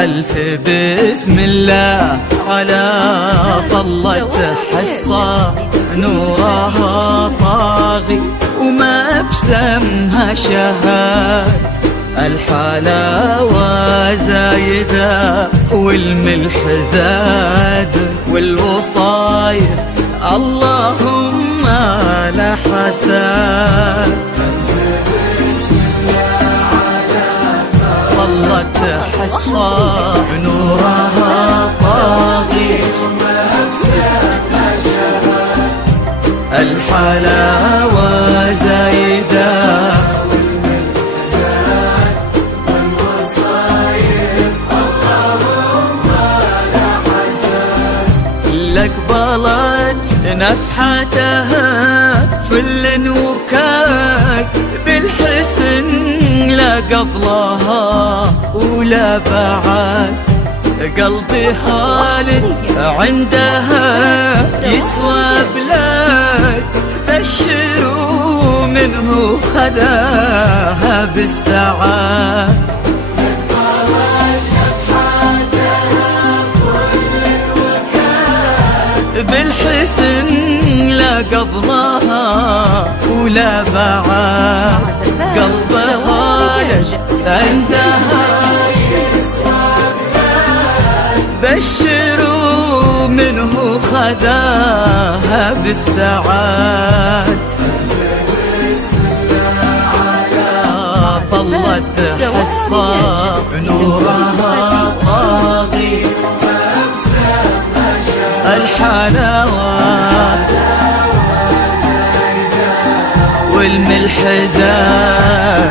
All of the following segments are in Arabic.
ألف بسم الله على طلة حصة نورها طاغي وما بسمها شهاد، الحلاوة زايدة والملح زاد والوصايف اللهم لا حساد. طلت حصة نورها طاغي الحلاوة زايدة والوصايف اللهم لا حساد. لك بلت نفحتها فل وكاك بالحسن لا قبلها ولا بعد، قلبي خالد عندها يسوى بلاد، بشروا منه خذاها بالسعاد. بالحسن لا قبلها ولا بعد، قلبها عندها بشروا منه خذاها بالسعاد. طلت حصة نورها طاغي الحلاوة والملح زاد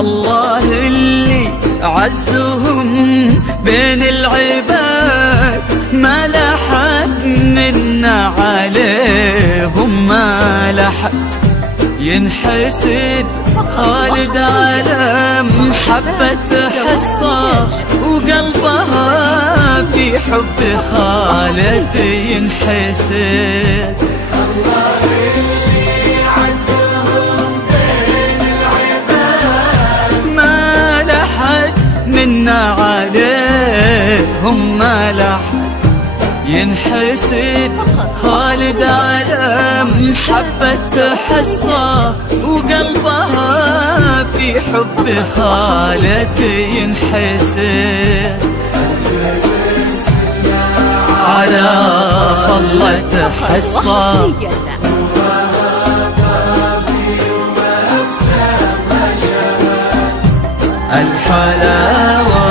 الله اللي عزهم بين العباد، ما لحد منا عليهم ما لحد، ينحسد خالد على محبة حصة وقلبها في حب خالد ينحسد. الله اللي عزهم بين العباد، ما لحد منا عليهم ما لحد، ينحسد خالد على محبة حصة وقلبها في حب خالد ينحسد. على طلة حصة الحلاوة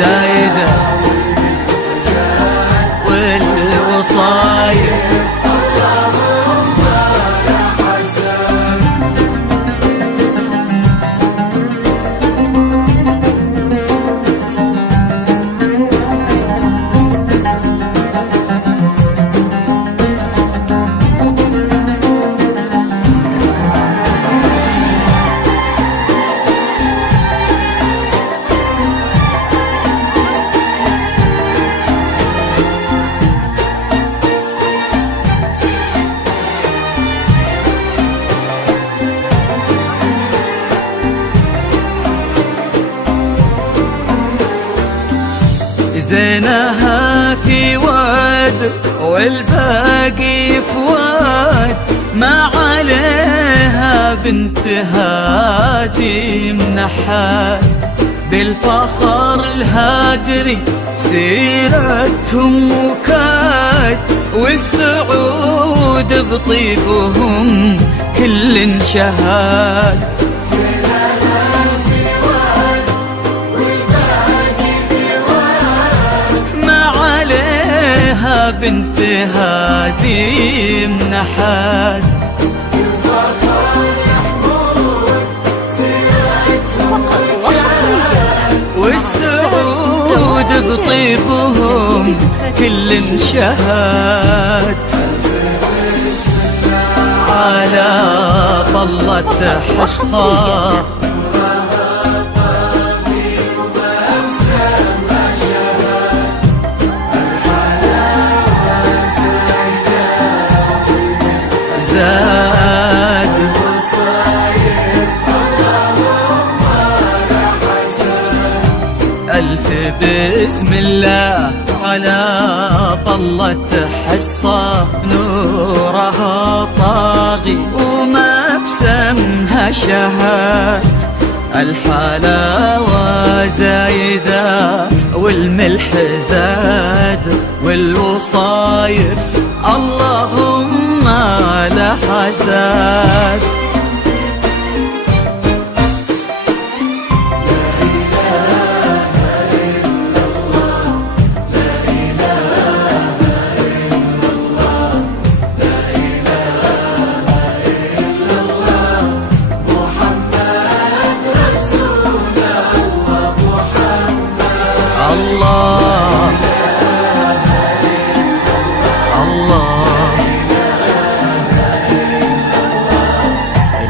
زايدة والوصايف اللهم لا حسن. زينها في واد والباقي في واد، ما عليها بنت هادي منحات. بالفخر الهاجري سيرتهم وكاد، والسعود بطيبهم كل شهاد. ما عليها بنت هادي منحات. والسعود بطيبهم كل شهاد. على طلة حصة زاد ألف بسم الله على طلة حصة، نورها طاغي وما بسمها شهاد. الحلاوة زايدة والملح زاد، والوصايف اللهم لا حساد. الله الله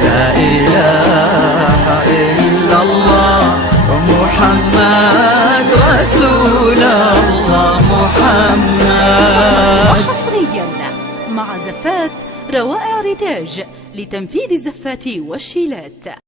لا إله إلا الله محمد رسول الله محمد. وحصريا مع زفات روائع ريتاج لتنفيذ الزفات والشيلات.